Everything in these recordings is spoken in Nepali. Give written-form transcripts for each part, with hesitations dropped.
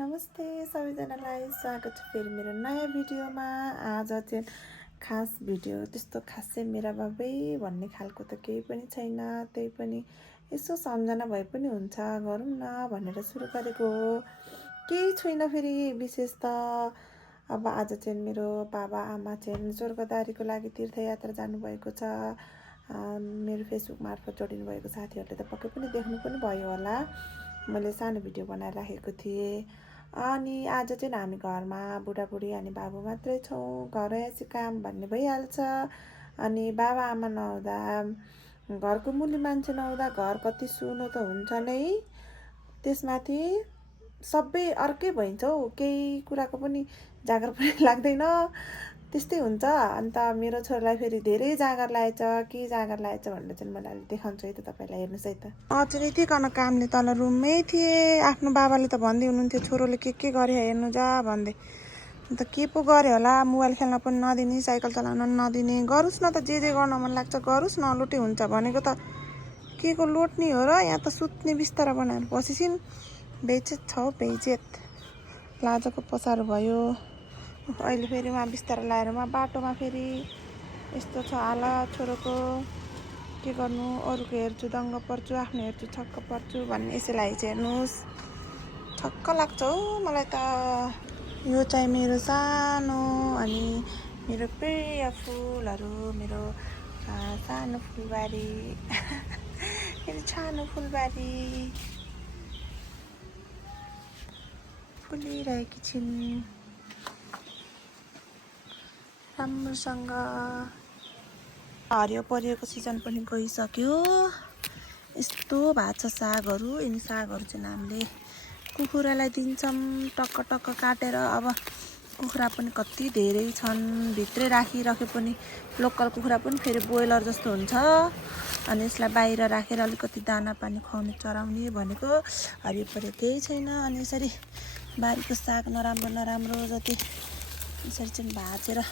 नमस्ते सबैजनालाई स्वागत छ फेरि मेरो नयाँ भिडियोमा। आज चाहिँ खास भिडियो त्यस्तो खासै मेरा बाबै भन्ने खालको त केही पनि छैन, त्यही पनि यसो सम्झना भए पनि हुन्छ गरौँ न भनेर सुरु गरेको हो। केही छैन फेरि विशेष त। अब आज चाहिँ मेरो बाबा आमा चाहिँ स्वर्गदारीको लागि तीर्थयात्रा जानुभएको छ। मेरो फेसबुक मार्फत जोडिनु भएको साथीहरूले त पक्कै पनि देख्नु पनि भयो होला। मैले सानो भिडियो बनाएर राखेको थिएँ। अनि आज चाहिँ हामी घरमा बुढाबुढी अनि बाबु मात्रै छौँ। घर आएपछि काम भन्ने भइहाल्छ। अनि बाबा आमा नहुँदा, घरको मुली मान्छे नहुँदा घर कति सुनो त हुन्छ नै। त्यसमाथि सबै अर्कै भइन्छ हौ, केही कुराको पनि जाँगर पनि लाग्दैन, त्यस्तै हुन्छ। अन्त मेरो छोरालाई फेरि धेरै जाँगर लागेछ। के जाँगर लागेछ भनेर चाहिँ मैले अहिले देखाउँछु है त तपाईँलाई, हेर्नुहोस् है त। अझै यतिकन कामले तल रुममै थिएँ। आफ्नो बाबाले त भन्दै हुनुहुन्थ्यो छोरोले के गरे हेर्नु जा भन्दै। अन्त के पो गरे होला, मोबाइल खेल्न पनि नदिने, साइकल चलाउन नदिने। गरोस् न त, जे गर्न मन लाग्छ गरोस् न, लोटे हुन्छ भनेको त के को लोट्ने हो र। यहाँ त सुत्ने बिस्तारा बनाएर बसिसिन्। बेइज्जत छ हौ, बेइज्जत। लाजको पसारो भयो। अहिले फेरि उहाँ बिस्तारा लाएर उहाँ बाटोमा फेरि यस्तो छ हालत छोरोको। के गर्नु, अरूको हेर्छु दङ्ग पर्छु, आफ्नो हेर्छु छक्क पर्छु भन्ने यसै लागेको छ। हेर्नुहोस्, छक्क लाग्छ हौ मलाई त। यो चाहिँ मेरो सानो अनि मेरो प्रिय फुलहरू, मेरो सानो फुलबारी मेरो सानो फुलबारी फुलिरहेकी छिन् राम्रोसँग। हरियो परियोको सिजन पनि गइसक्यो। यस्तो भएको छ सागहरू। यिनी सागहरू चाहिँ हामीले कुखुरालाई दिन्छौँ टक्क टक्क काटेर। अब कुखुरा पनि कति धेरै छन्, भित्रै राखिराखे पनि लोकल कुखुरा पनि फेरि ब्रोइलर जस्तो हुन्छ। अनि यसलाई बाहिर राखेर अलिकति दाना पानी खुवाउने चराउने भनेको हरियो परियो केही छैन। अनि यसरी बारीको साग नराम्रो जति यसरी चाहिँ भाँचेर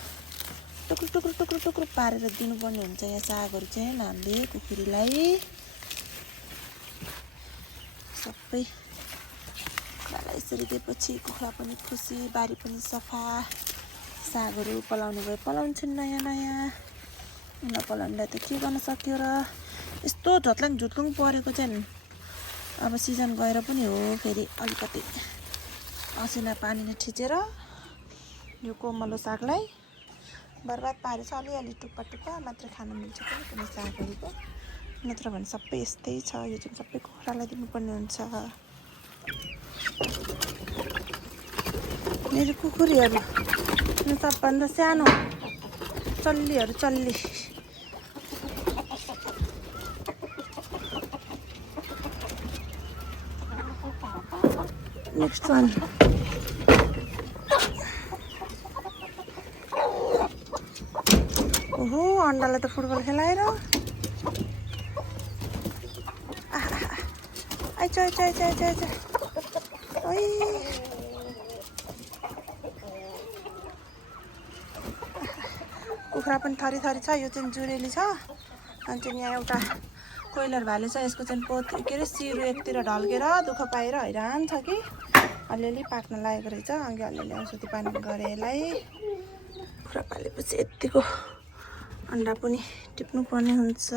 टुक्रो टुक्रो टुक्रो टुक्रो पारेर दिनुपर्ने हुन्छ। यहाँ सागहरू चाहिँ हामीले कुखुरीलाई सबै कुखुरालाई यसरी दिएपछि कुखुरा पनि खुसी, बारी पनि सफा। सागहरू पलाउने भए पलाउँछन् नयाँ नयाँ, नपलाउनेलाई त के गर्न सक्यो र। यस्तो झोत्लाङ झुत्लुङ परेको चाहिँ अब सिजन गएर पनि हो। फेरि अलिकति असिना पानीले थिचेर यो कोमलो सागलाई बर्बाद पारेछ। अलिअलि टुप्पा टुप्पा मात्रै खानु मिल्छ कुनै सागहरूको, नत्र भने सबै यस्तै छ। यो चाहिँ सबै कुखुरालाई दिनुपर्ने हुन्छ। मेरो कुखुरीहरू सबभन्दा सानो चल्लीहरू चल्ली। नेक्स्ट वान ओहो, अन्डालाई त फुटबल खेलाएर आइच आइच आइच आइच आइच ओइ। कुखुरा पनि थरी थरी छ। यो चाहिँ जुरेली छ। अनि चाहिँ यहाँ एउटा कोइलर भाले छ। यसको चाहिँ के अरे सिरो एकतिर ढल्केर दुःख पाएर हैरान छ कि अलिअलि पाक्न लागेको रहेछ। अघि अलिअलि औषधि पानी गरेँ यसलाई। कुखुरा पालेपछि यतिको अन्डा पनि टिप्नु पर्ने हुन्छ।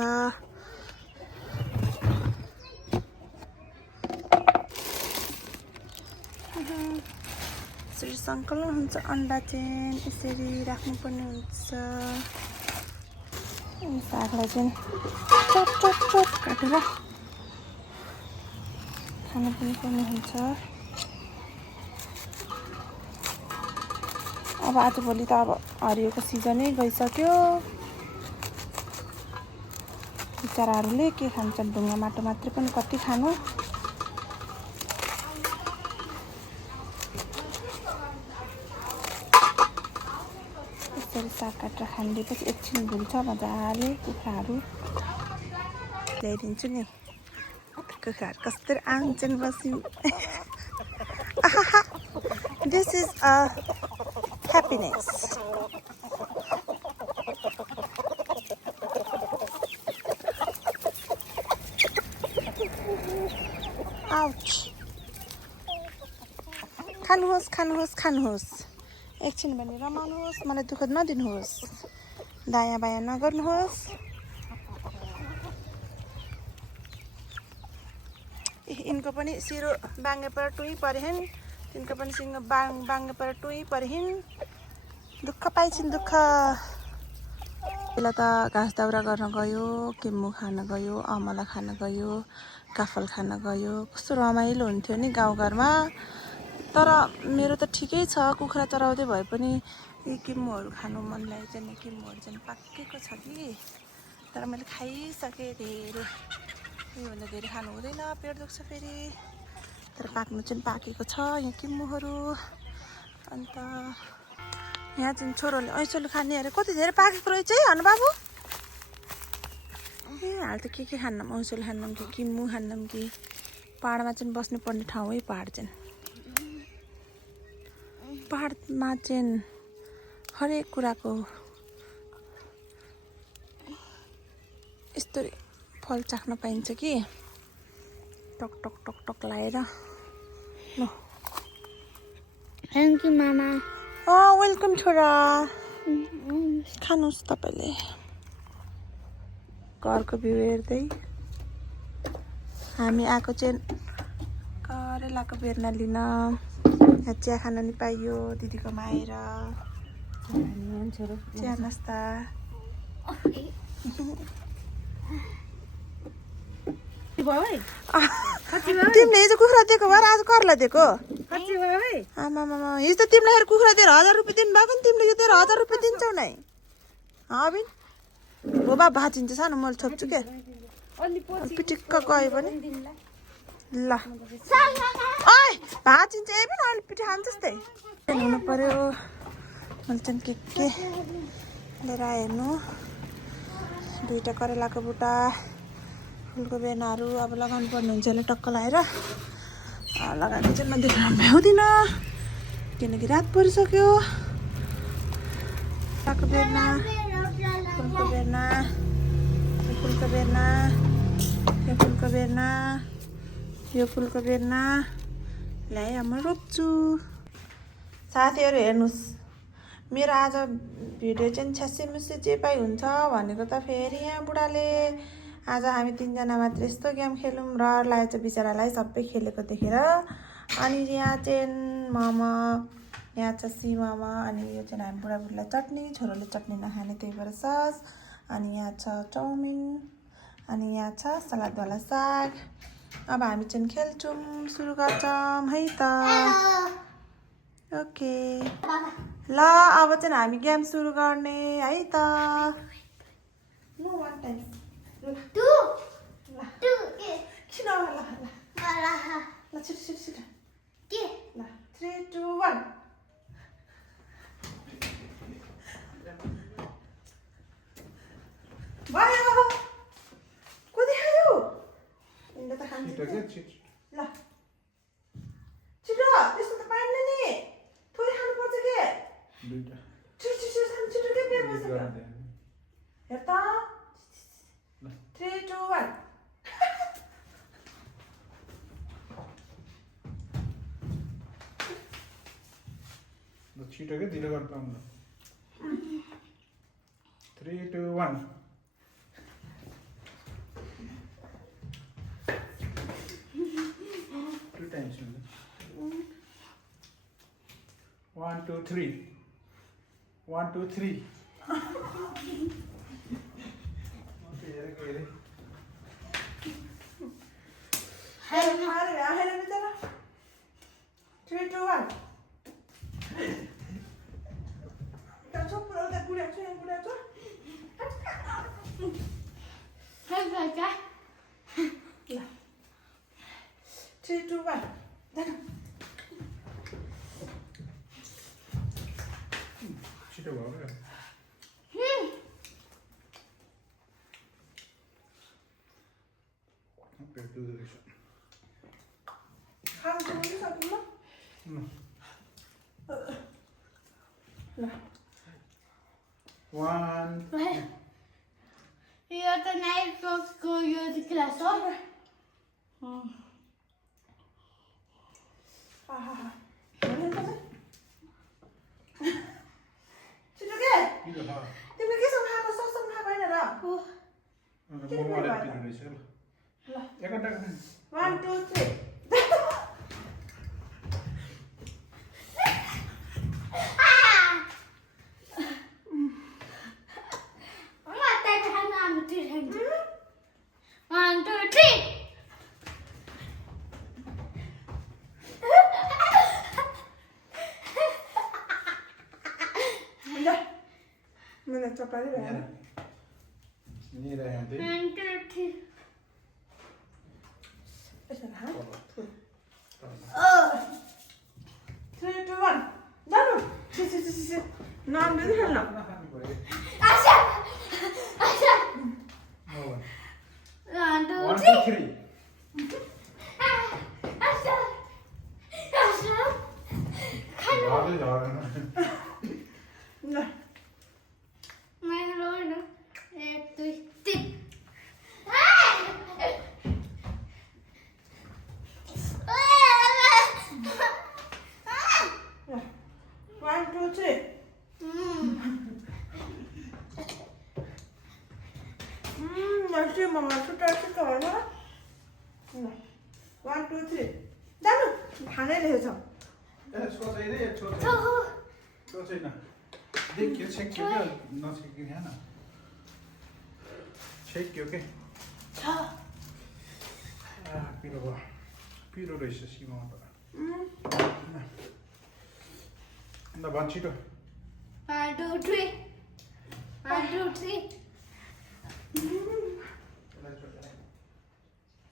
यसरी सङ्कलन हुन्छ अन्डा चाहिँ, यसरी राख्नुपर्ने हुन्छ। सागलाई चाहिँ चट चट चट काटेर खानु पनि पर्ने हुन्छ। अब आजभोलि त अब हरियोको सिजनै गइसक्यो। बिचराहरूले के खान्छन्, ढुङ्गा माटो मात्रै पनि कति खानु। यसरी साग काटेर खानिदिएपछि एकछिन भुल्छ मजाले कुखुराहरू। ल्याइदिन्छु नि, कुखुराहरू कस्तरी आउँछन् बस्यौँ। This is a happiness. Ouch. खानुहोस् खानुहोस् खानुहोस् एकछिन भने रमाउनुहोस् मलाई दुःख नदिनुहोस् दायाँ बायाँ नगर्नुहोस् यिनको पनि सिरो बाङ्गे पर टुई परिन् तिनको पनि सिङ्गो बाङ्गे पर टुई परिन् दुःख पाइछन् दुःख बेला त घाँस दाउरा गर्न गयो किम्मु खान गयो अमला खान गयो काफल खान गयो कस्तो रमाइलो हुन्थ्यो नि गाउँघरमा तर मेरो त ठिकै छ कुखुरा चराउँदै भए पनि यी किम्मुहरू खानु मन लागेको छैन किम्मुहरू चाहिँ पाकेको छ कि तर मैले खाइसकेँ धेरै योभन्दा धेरै खानु हुँदैन पेट दुख्छ फेरि तर पाक्नु चाहिँ पाकेको छ यहाँ किम्मुहरू अन्त यहाँ चाहिँ छोरोले ऐसोले खाने अरे कति धेरै पाकेको रहेछ है हनु बाबु ए हाल त के खान्नौँ ऐसोले खान्नौँ कि किम्मु खान्नौँ कि पाहाडमा चाहिँ बस्नुपर्ने ठाउँ है पाहाड चाहिँ पाहाडमा चाहिँ हरेक कुराको यस्तो फल चाख्न पाइन्छ कि टक टक टक टक लाएर ल थ्याङ्क यू मामा वेलकम छोरा खानुहोस् तपाईँले घरको भ्यू हेर्दै हामी आएको चाहिँ करेलाको बेर्ना लिन यहाँ चिया खान नि पाइयो दिदीकोमा आएर चिया नास्ता तिमीले हिजो कुखुरा दिएको भएर आज कर्ला दिएको आमामामा हिजो त तिमीलाई कुखुरा दिएर 1000 रुपियाँ दिनुभएको नि तिमीले यो दिएर 1000 रुपियाँ दिन्छौ नै अबिन हो बा भाँचिन्छ सानो मैले छोप्छु क्या पिटिक्क गयो भने ल ओइ भाँचिन्छ ए पनि अलि पिठी खान्छ जस्तै हुनु पर्यो मैले चाहिँ के लिएर हेर्नु 2टा करेलाको बुट्टा फुलको बेनाहरू अब लगाउनु पर्ने हुन्छ होला टक्क लगाएर लगाएको चाहिँ म देख्न भ्याउँदिनँ किनकि रात परिसक्यो फुलको बेर्ना फुलको बेर्ना फुलको बेर्ना यो फुलको बेर्ना यो फुलको बेर्ना ल्याए म रोप्छु साथीहरू हेर्नुहोस् मेरो आज भिडियो चाहिँ छ्यासी जे पाइ हुन्छ भनेको त फेरि यहाँ बुढाले आज हामी 3जना मात्र यस्तो गेम खेलौँ र लागेछ बिचरालाई सबै खेलेको देखेर अनि यहाँ चाहिँ मोमो यहाँ छ सिमामा अनि यो चाहिँ हामी बुढाबुढीलाई चट्नी छोरोले चट्नी नखाने त्यही भएर सस अनि यहाँ छ चाउमिन अनि यहाँ छ सलादवाला साग अब हामी चाहिँ खेल्छौँ सुरु गर्छौँ है त ओके ल अब चाहिँ हामी गेम सुरु गर्ने है त नो वान टाइम किन ल छिटो छिटो छिटो के ल 3 2 1 भयो कति खायो इन्दा त खान्छ ल छिटो त्यस्तो त पाइन्न नि थोरै खानुपर्छ के छिटो छिटो छिटो के बेर बस्छ हेर त 3 2 1 छिटो के ढिलो गर्नु पाउँदैन 3 2 1 2 times 1 2 3 1 2 3 हेर बिचरा 3 2 1 3 2 1 छिटो भयो क्या पेट दुख्दो रहेछ खानु पनि सक्नु ल 1 यो त नाइटको यो क्लास हो ल त्यो हाँ तिमीले के सँग खाएको ससँग खाएको होइन र मोमोले पिरो रहेछ ल ल एकटा 1 2 3 1 2 3 मैले चपाली भयो Mira, gente. 1 2 3 यसो हा 3 2 1 जानु छि नाम दिनु न आशा आशा 1 2 1 3 2 3 आशा आशा झारे झारे ल मैं रोना 1 2 3 1 2 3 merci mama sudah sudah होइन 1 2 3 जानु खानै रहेछ ए सोचै रे सोचै सोचै न देखियो छेक्यो के नछेक्यो हैन छेक्यो के पिरो भयो पिरो रहेछ सीमा त ल भन छिटो 1 2 3 1 2 3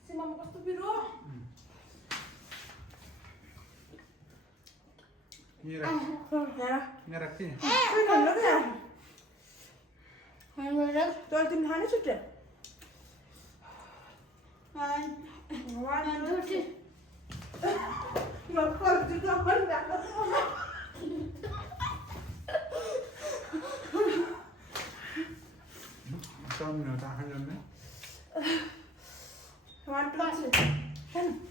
सीमामा कस्तो पिरो मेरा यहाँ मेरा के तर तिमी खाने छुट्यो 1 2 3 चाउमिन त आँखा जान्ने 1 2 3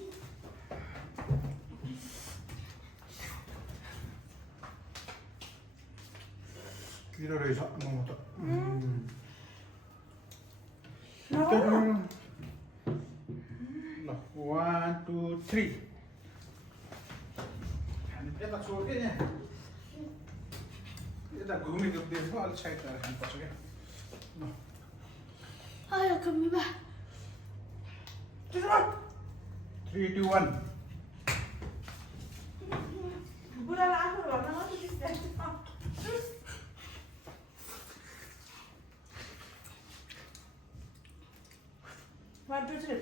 पिरो रहेछ मोमो त ल 1 2 3 हामी यता छोड्के यहाँ यता घुमेको देख्छ अलिक साइड गरेर खानुपर्छ क्या ल आयो कमी बा 3 2 1 बुढालाई आफू घरमा मात्रै दिन्छ 1 2 3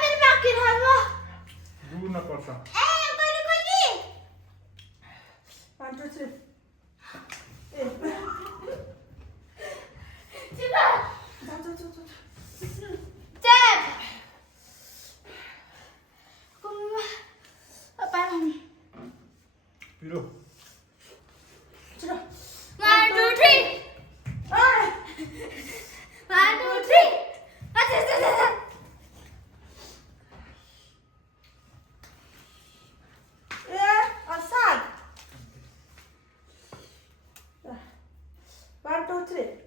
मेरो बाँकी खानु डुब्न पर्छ ए गरे गरे 1 2 3 चिबा जा Dad! Come on. पिरो 1 2 3 1 2 3 असाद 1 2 3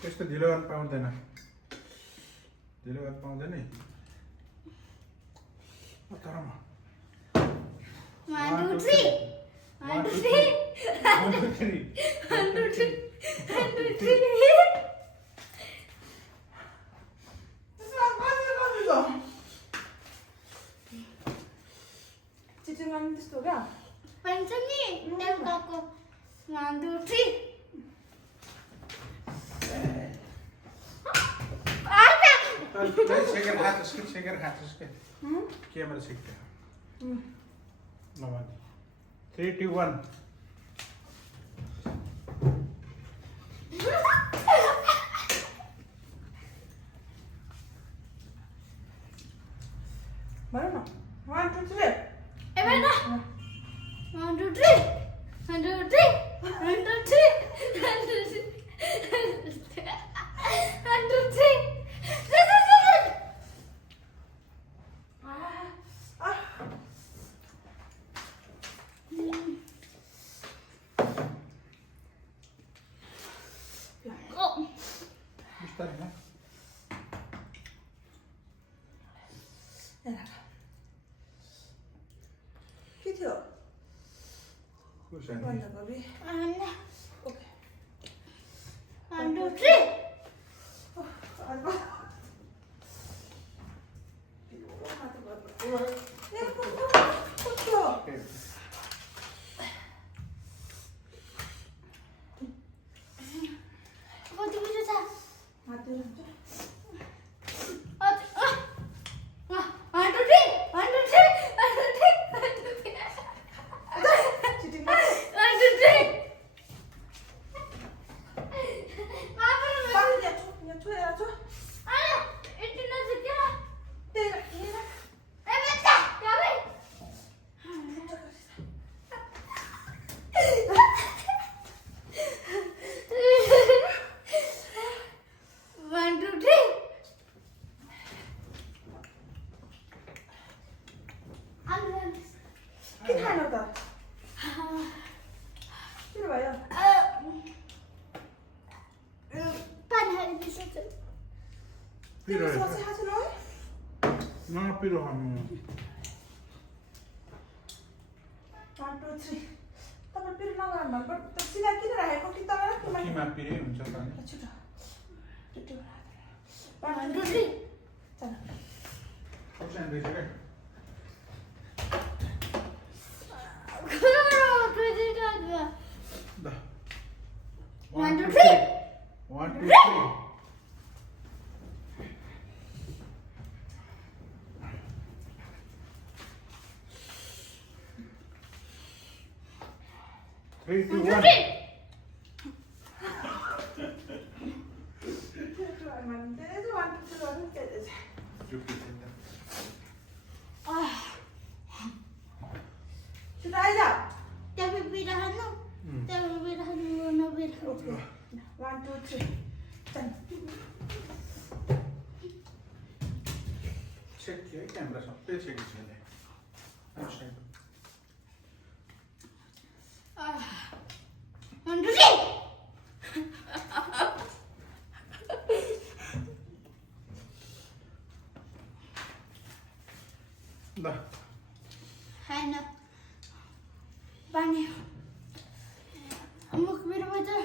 त्यस्तो ढिलो गर्न पाउँदैन ढिलो गर्न पाउँदैन नि तर 1 2 3 1 2 3 1 2 3 1 2 3 1 2 3 चिचिङ गर्नु त्यस्तो क्या भन्छ नि देउकाको 1 2 3 सेकेर खाँचोस् के क्यामेरा सिक्थ्यो ल भने 3 2 1 भन न 1 2 3 ए बेटा 1 2 3 1 2 3 थियो खुर्सानी बन्दाकोपी And ओके 1, 2, 3. कति मिठो छ 1, 2, 3. 1, 2, 3. 1, 2, 3. 1, 2, 3. 1, 2, 3. के खानु त के भयो पिरो सब्जी खान्छ न न पिरो खानु 1, 2, 3 तपाईँ पिरो नगर्नु भन्नु त्यो सिधा किन राखेको कि तपाईँ कि किमा पिरै हुन्छ त नि छिटो छिटो 1, 2, 3. चल खुर्सानी रहेछ क्या ल 1, 2, 3. 1, 2, 3 3, 2, 1 छिटो आइज ओके 1, 2, 3 चल छेक्यो है क्यामेरा सबै छेकेको छ यसले 1, 2, 3. ल Hand up. Bunny. मुख मेरो बजा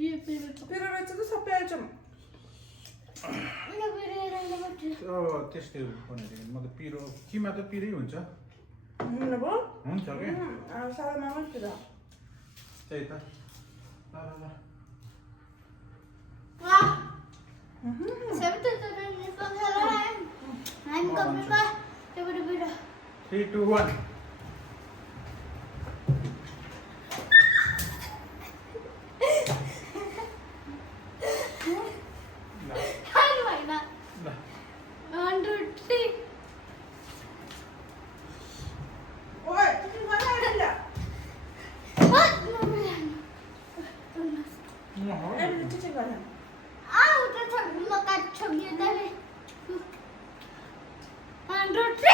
यो मेरो छ पिरो रहेछ त सबै आइटम यो मेरो हेरेर बटे त्यस्तै भनेदेखि म त पिरो किमा त पिरै हुन्छ हुनुभयो हुन्छ क्या सालामा पनि पिरो त्यही त ल ल ल वाह सेभेन्टी त नि पखाला हामी कपीमा त्यो बिरा 3, 2, 1 खानु भएन ल 1, 2, 3. ओए चिकन बनाइदिन्छ एभ्री चिकन गर्छ उता छ म काट्छु यो दाले 1, 2, 3.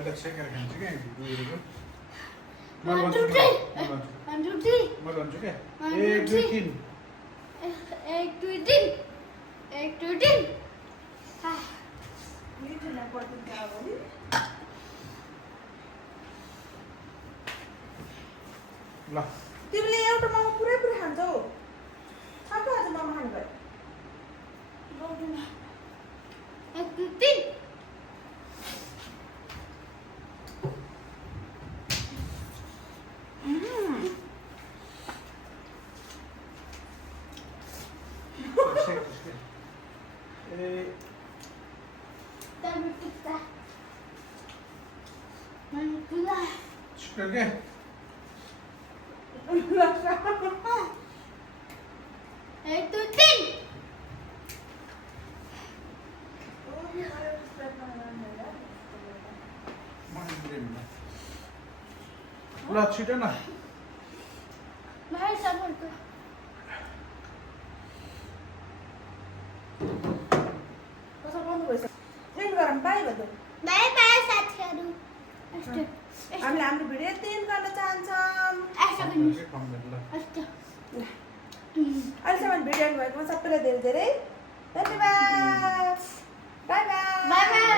एउटा छेकेर खान्छु क्या दुईको 1, 2, 3. 1, 2, 3. म भन्छु क्या 1, 1, 2, 3 1, 2, 3. 1, 2, 3. मिठो नपर्दिन्छ अब नि ल तिमीले एउटा मोमो पुरै पुरै खान्छौ कति आज मोमो खानु भयो 1, 2, 3. Dame pizza. Dame pizza. छिटो क्या 1, 2, 3. ल छिटो न Bahaya sama tu. कसो गर्नु भएछ एन्ड गरौँ बाई भन्नु Bye bye साथीहरु. अस्ति. हामीले हाम्रो भिडियो यति एन्ड गर्न चाहन्छौँ अस्ति पनि. कम ल अस्ति. अहिलेसम्म भिडियो हेर्नुभएकोमा सबैलाई धेरै धेरै धन्यवाद। By by. By by.